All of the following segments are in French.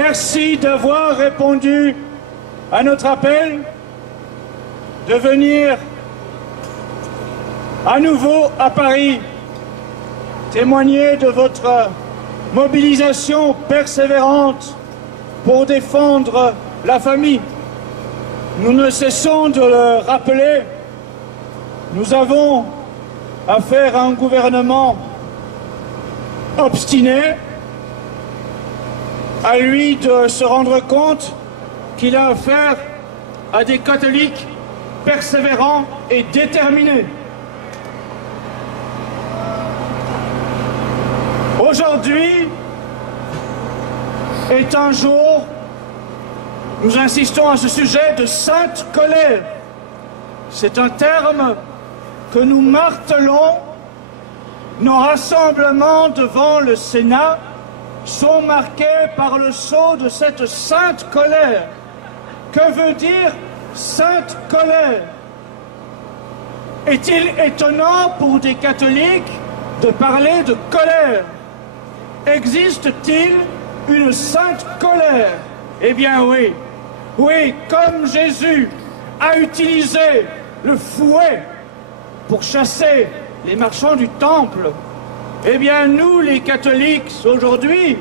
Merci d'avoir répondu à notre appel de venir à nouveau à Paris témoigner de votre mobilisation persévérante pour défendre la famille. Nous ne cessons de le rappeler, nous avons affaire à un gouvernement obstiné, à lui de se rendre compte qu'il a affaire à des catholiques persévérants et déterminés. Aujourd'hui est un jour, nous insistons à ce sujet, de sainte colère. C'est un terme que nous martelons. Nos rassemblements devant le Sénat sont marqués par le sceau de cette sainte colère. Que veut dire sainte colère? Est-il étonnant pour des catholiques de parler de colère? Existe-t-il une sainte colère? Eh bien oui. Oui, comme Jésus a utilisé le fouet pour chasser les marchands du temple, eh bien nous les catholiques aujourd'hui,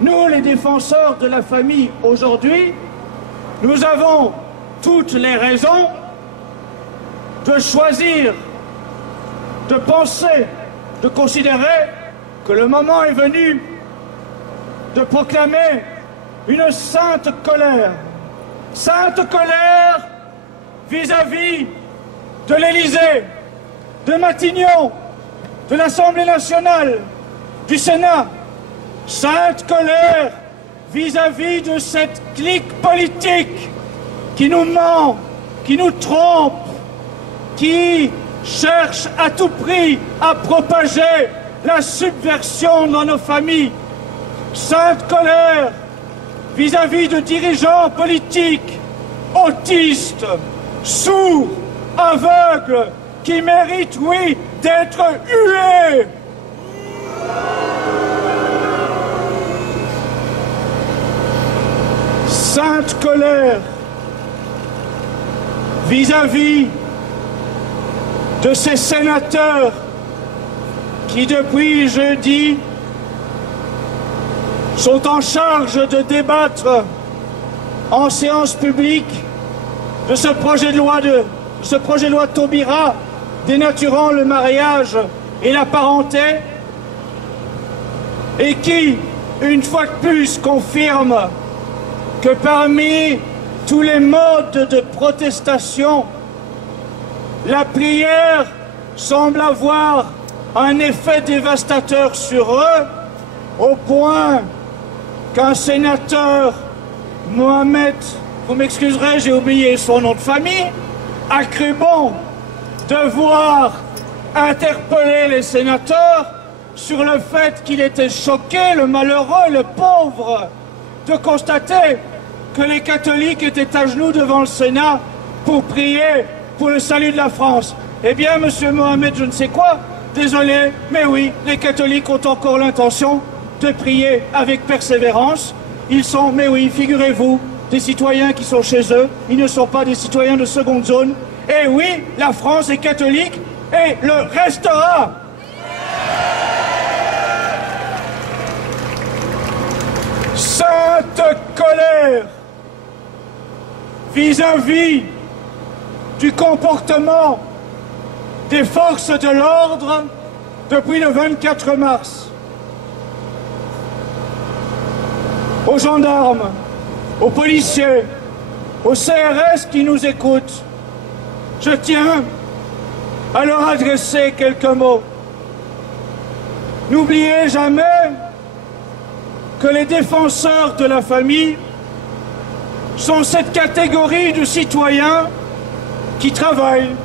nous les défenseurs de la famille aujourd'hui, nous avons toutes les raisons de choisir, de penser, de considérer que le moment est venu de proclamer une sainte colère. Sainte colère vis-à-vis de l'Élysée, de Matignon, de l'Assemblée nationale, du Sénat. Sainte colère vis-à-vis de cette clique politique qui nous ment, qui nous trompe, qui cherche à tout prix à propager la subversion dans nos familles. Sainte colère vis-à-vis de dirigeants politiques autistes, sourds, aveugles, qui méritent, oui, d'être hués. Sainte colère vis-à-vis de ces sénateurs qui, depuis jeudi, sont en charge de débattre en séance publique de ce projet de loi Taubira dénaturant le mariage et la parenté, et qui, une fois de plus, confirme que parmi tous les modes de protestation, la prière semble avoir un effet dévastateur sur eux, au point qu'un sénateur, Mohamed, vous m'excuserez, j'ai oublié son nom de famille, a cru bon devoir interpeller les sénateurs sur le fait qu'il était choqué, le malheureux, le pauvre, de constater que les catholiques étaient à genoux devant le Sénat pour prier pour le salut de la France. Eh bien, monsieur Mohamed, je ne sais quoi, désolé, mais oui, les catholiques ont encore l'intention de prier avec persévérance. Ils sont, mais oui, figurez-vous, des citoyens qui sont chez eux, ils ne sont pas des citoyens de seconde zone. Et oui, la France est catholique et le restera. Sainte colère vis-à-vis du comportement des forces de l'ordre depuis le 24 mars. Aux gendarmes, aux policiers, aux CRS qui nous écoutent, je tiens à leur adresser quelques mots. N'oubliez jamais que les défenseurs de la famille sont cette catégorie de citoyens qui travaillent,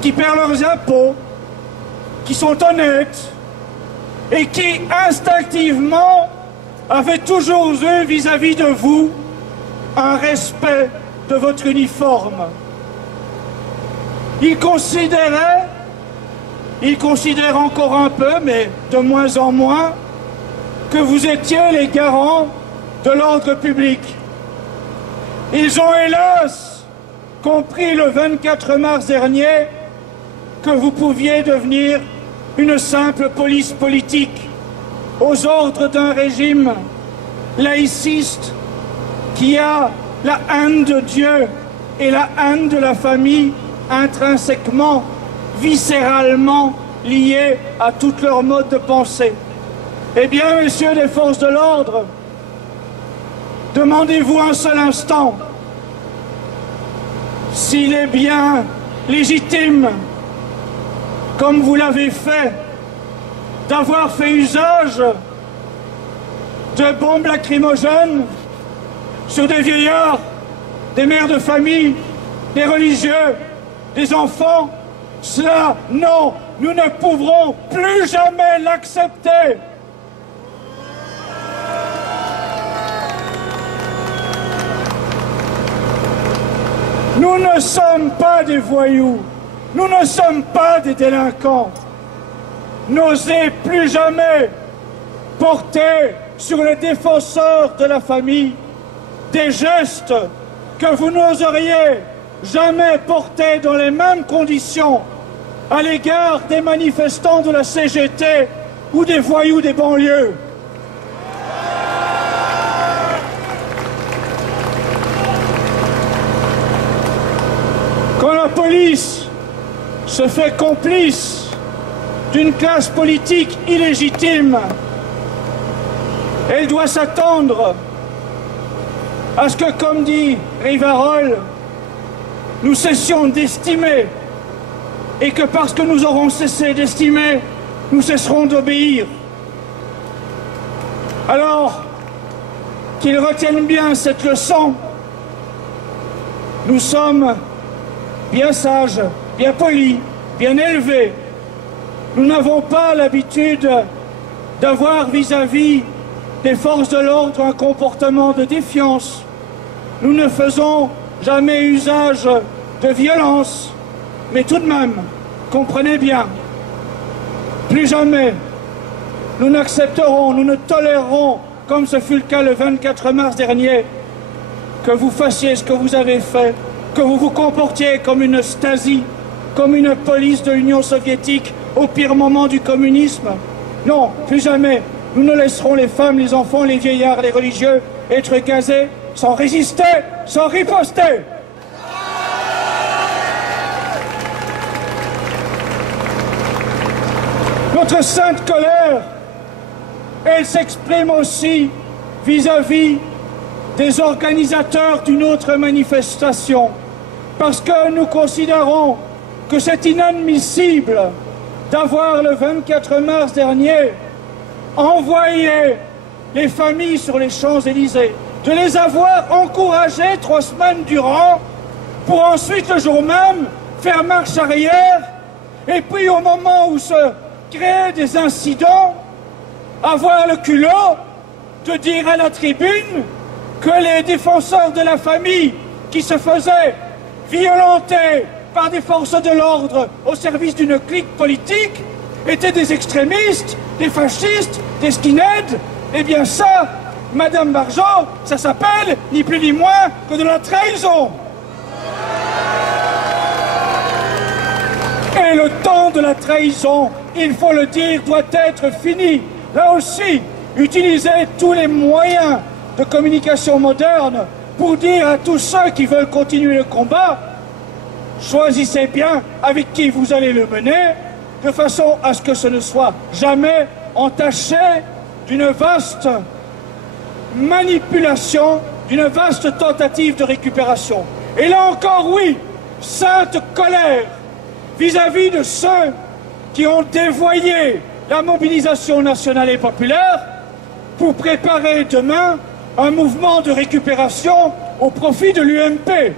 qui paient leurs impôts, qui sont honnêtes et qui instinctivement avaient toujours eu vis-à-vis de vous un respect de votre uniforme. Ils considèrent encore un peu, mais de moins en moins, que vous étiez les garants de l'ordre public. Ils ont hélas compris le 24 mars dernier que vous pouviez devenir une simple police politique aux ordres d'un régime laïciste qui a la haine de Dieu et la haine de la famille intrinsèquement, viscéralement liées à tout leur mode de pensée. Eh bien, messieurs des forces de l'ordre, demandez-vous un seul instant s'il est bien légitime, comme vous l'avez fait, d'avoir fait usage de bombes lacrymogènes sur des vieillards, des mères de famille, des religieux, des enfants. Cela, non, nous ne pourrons plus jamais l'accepter. Nous ne sommes pas des voyous, nous ne sommes pas des délinquants. N'osez plus jamais porter sur les défenseurs de la famille des gestes que vous n'oseriez jamais porter dans les mêmes conditions à l'égard des manifestants de la CGT ou des voyous des banlieues. Quand la police se fait complice d'une classe politique illégitime, elle doit s'attendre à ce que, comme dit Rivarol, nous cessions d'estimer et que parce que nous aurons cessé d'estimer, nous cesserons d'obéir. Alors, qu'ils retiennent bien cette leçon. Nous sommes bien sages, bien polis, bien élevés. Nous n'avons pas l'habitude d'avoir vis-à-vis des forces de l'ordre un comportement de défiance. Nous ne faisons jamais usage de violence, mais tout de même, comprenez bien, plus jamais nous n'accepterons, nous ne tolérerons, comme ce fut le cas le 24 mars dernier, que vous fassiez ce que vous avez fait, que vous vous comportiez comme une Stasi, comme une police de l'Union soviétique au pire moment du communisme. Non, plus jamais, nous ne laisserons les femmes, les enfants, les vieillards, les religieux être gazés sans résister, sans riposter. Notre sainte colère, elle s'exprime aussi vis-à-vis des organisateurs d'une autre manifestation, parce que nous considérons que c'est inadmissible d'avoir le 24 mars dernier envoyé les familles sur les Champs-Élysées, de les avoir encouragées 3 semaines durant, pour ensuite le jour même faire marche arrière, et puis au moment où se créent des incidents, avoir le culot de dire à la tribune que les défenseurs de la famille qui se faisaient violenter par des forces de l'ordre au service d'une clique politique étaient des extrémistes, des fascistes, des skinheads. Eh bien ça, Madame Barjot, ça s'appelle ni plus ni moins que de la trahison. Et le temps de la trahison, il faut le dire, doit être fini. Là aussi, utilisez tous les moyens de communication moderne pour dire à tous ceux qui veulent continuer le combat, choisissez bien avec qui vous allez le mener, de façon à ce que ce ne soit jamais entaché d'une vaste manipulation, d'une vaste tentative de récupération. Et là encore, oui, sainte colère vis-à-vis de ceux qui ont dévoyé la mobilisation nationale et populaire pour préparer demain un mouvement de récupération au profit de l'UMP.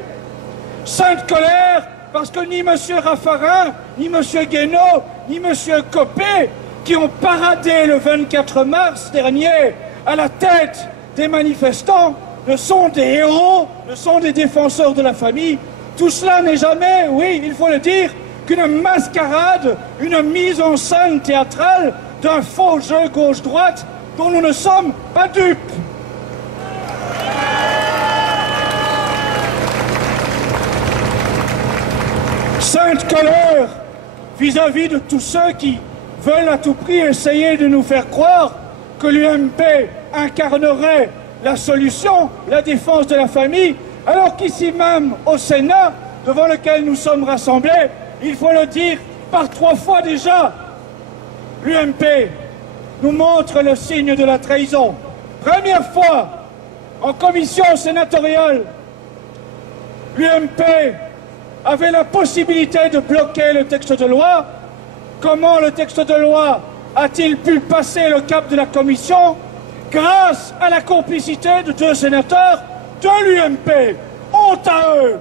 Sainte colère parce que ni M. Raffarin, ni M. Guénaud, ni M. Copé, qui ont paradé le 24 mars dernier à la tête des manifestants, ne sont des héros, ne sont des défenseurs de la famille. Tout cela n'est jamais, oui, il faut le dire, qu'une mascarade, une mise en scène théâtrale d'un faux jeu gauche-droite dont nous ne sommes pas dupes. Cette colère vis-à-vis de tous ceux qui veulent à tout prix essayer de nous faire croire que l'UMP incarnerait la solution, la défense de la famille, alors qu'ici même, au Sénat, devant lequel nous sommes rassemblés, il faut le dire par 3 fois déjà, l'UMP nous montre le signe de la trahison. Première fois, en commission sénatoriale, l'UMP avait la possibilité de bloquer le texte de loi. Comment le texte de loi a-t-il pu passer le cap de la commission? Grâce à la complicité de 2 sénateurs de l'UMP. Honte à eux!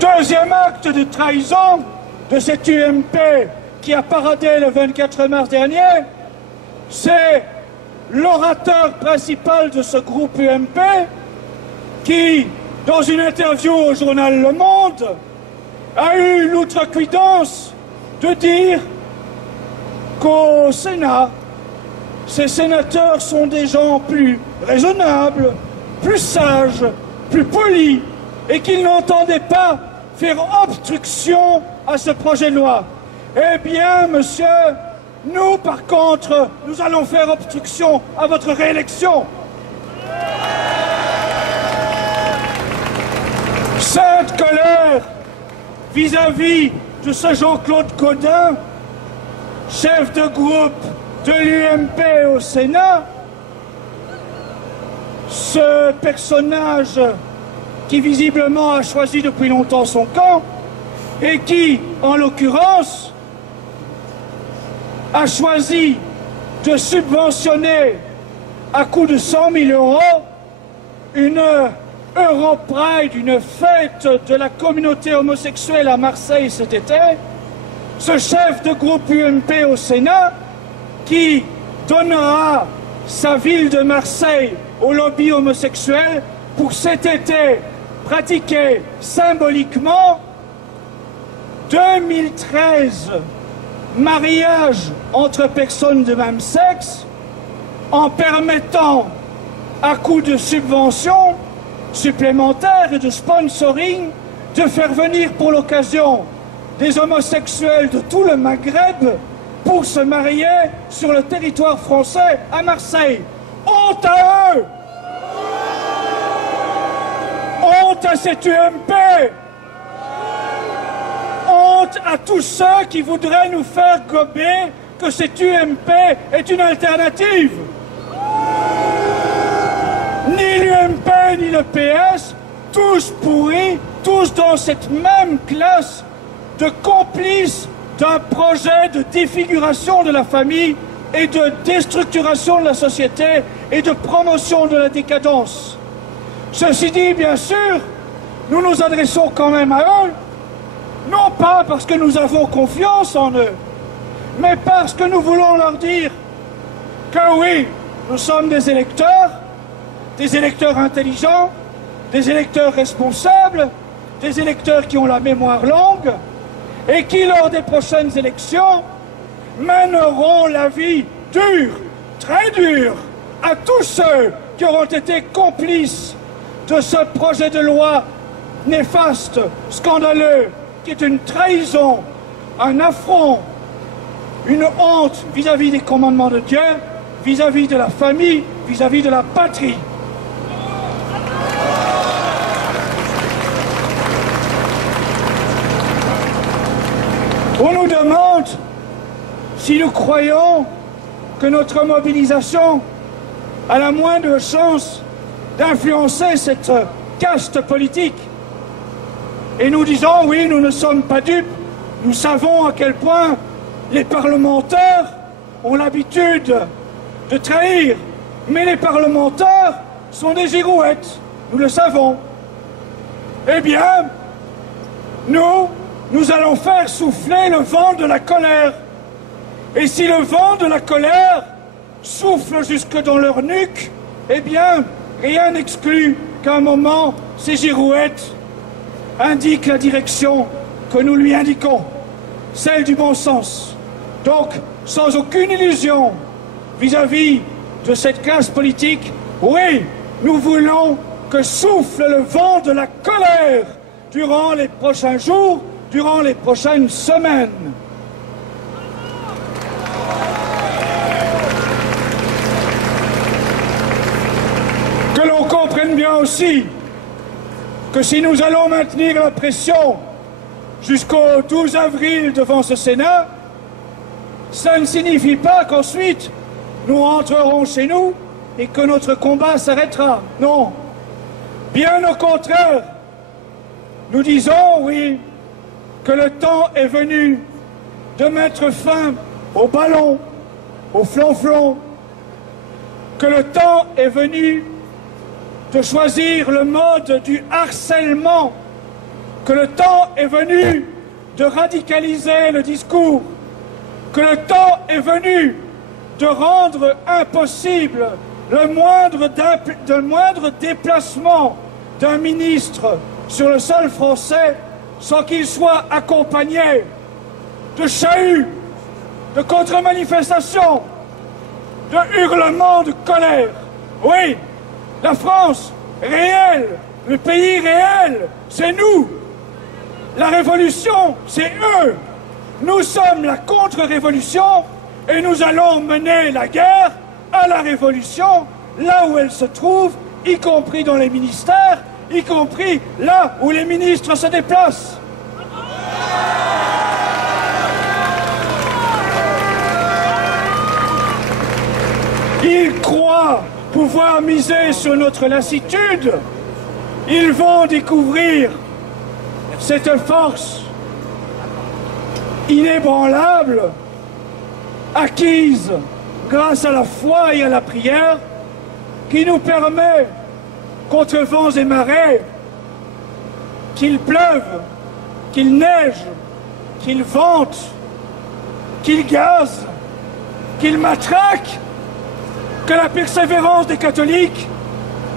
Deuxième acte de trahison de cette UMP qui a paradé le 24 mars dernier, c'est l'orateur principal de ce groupe UMP qui, dans une interview au journal Le Monde, a eu l'outrecuidance de dire qu'au Sénat, ces sénateurs sont des gens plus raisonnables, plus sages, plus polis, et qu'ils n'entendaient pas faire obstruction à ce projet de loi. Eh bien, monsieur, nous, par contre, nous allons faire obstruction à votre réélection. Cette colère vis-à-vis de ce Jean-Claude Gaudin, chef de groupe de l'UMP au Sénat, ce personnage qui visiblement a choisi depuis longtemps son camp et qui, en l'occurrence, a choisi de subventionner à coût de 100 000 € une Europride, une fête de la communauté homosexuelle à Marseille cet été. Ce chef de groupe UMP au Sénat qui donnera sa ville de Marseille au lobby homosexuel pour cet été pratiquer symboliquement 2013 mariages entre personnes de même sexe en permettant à coup de subventions supplémentaires et de sponsoring de faire venir pour l'occasion des homosexuels de tout le Maghreb pour se marier sur le territoire français à Marseille. Honte à eux! Honte à cette UMP! Honte à tous ceux qui voudraient nous faire gober que cette UMP est une alternative! Ni l'UMP ni le PS, tous pourris, tous dans cette même classe de complices d'un projet de défiguration de la famille et de déstructuration de la société et de promotion de la décadence. Ceci dit, bien sûr, nous nous adressons quand même à eux, non pas parce que nous avons confiance en eux, mais parce que nous voulons leur dire que oui, nous sommes des électeurs intelligents, des électeurs responsables, des électeurs qui ont la mémoire longue et qui, lors des prochaines élections, mèneront la vie dure, très dure, à tous ceux qui auront été complices de ce projet de loi néfaste, scandaleux, qui est une trahison, un affront, une honte vis-à-vis des commandements de Dieu, vis-à-vis de la famille, vis-à-vis de la patrie. On nous demande si nous croyons que notre mobilisation a la moindre chance d'influencer cette caste politique. Et nous disons, oui, nous ne sommes pas dupes, nous savons à quel point les parlementaires ont l'habitude de trahir. Mais les parlementaires sont des girouettes, nous le savons. Eh bien, nous allons faire souffler le vent de la colère. Et si le vent de la colère souffle jusque dans leur nuque, eh bien, rien n'exclut qu'à un moment, ces girouettes indiquent la direction que nous lui indiquons, celle du bon sens. Donc, sans aucune illusion vis-à-vis de cette classe politique, oui, nous voulons que souffle le vent de la colère durant les prochains jours, durant les prochaines semaines. Que l'on comprenne bien aussi que si nous allons maintenir la pression jusqu'au 12 avril devant ce Sénat, ça ne signifie pas qu'ensuite nous rentrerons chez nous et que notre combat s'arrêtera. Non. Bien au contraire, nous disons, oui, que le temps est venu de mettre fin au ballon, au flonflon, que le temps est venu de choisir le mode du harcèlement, que le temps est venu de radicaliser le discours, que le temps est venu de rendre impossible le moindre déplacement d'un ministre sur le sol français sans qu'il soit accompagné de chahuts, de contre-manifestations, de hurlements de colère. Oui, la France réelle, le pays réel, c'est nous. La révolution, c'est eux. Nous sommes la contre-révolution et nous allons mener la guerre à la révolution là où elle se trouve, y compris dans les ministères, y compris là où les ministres se déplacent. Ils croient pouvoir miser sur notre lassitude. Ils vont découvrir cette force inébranlable, acquise grâce à la foi et à la prière, qui nous permet, contre vents et marées, qu'il pleuve, qu'il neige, qu'il vente, qu'il gaze, qu'il matraque, que la persévérance des catholiques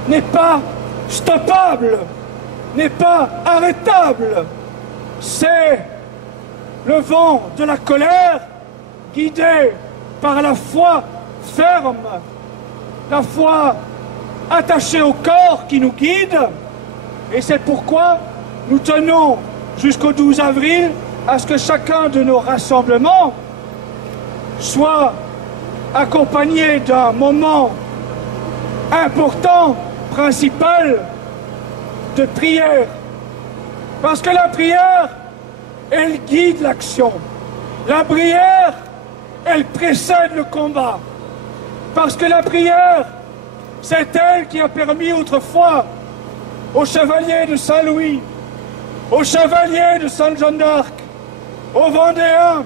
n'est pas stoppable, n'est pas arrêtable. C'est le vent de la colère guidé par la foi ferme, la foi attachée au corps qui nous guide. Et c'est pourquoi nous tenons jusqu'au 12 avril à ce que chacun de nos rassemblements soit accompagné d'un moment important, principal, de prière. Parce que la prière, elle guide l'action. La prière, elle précède le combat. Parce que la prière, c'est elle qui a permis autrefois aux chevaliers de Saint-Louis, aux chevaliers de Sainte-Jeanne d'Arc, aux Vendéens,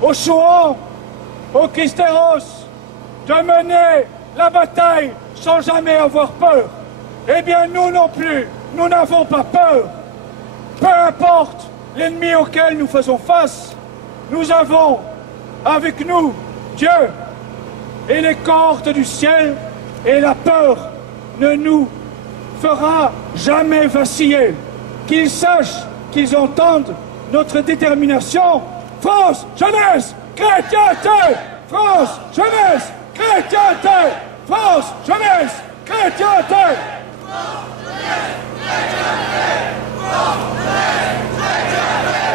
aux Chouans, aux Cristeros, de mener la bataille sans jamais avoir peur. Eh bien, nous non plus, nous n'avons pas peur. Peu importe l'ennemi auquel nous faisons face, nous avons avec nous Dieu et les cohortes du ciel, et la peur ne nous fera jamais vaciller. Qu'ils sachent, qu'ils entendent notre détermination. France, jeunesse, chrétienté! France, jeunesse, chrétienté! France, jeunesse, chrétienté! France, jeunesse, chrétienté! France, jeunesse, chrétienté!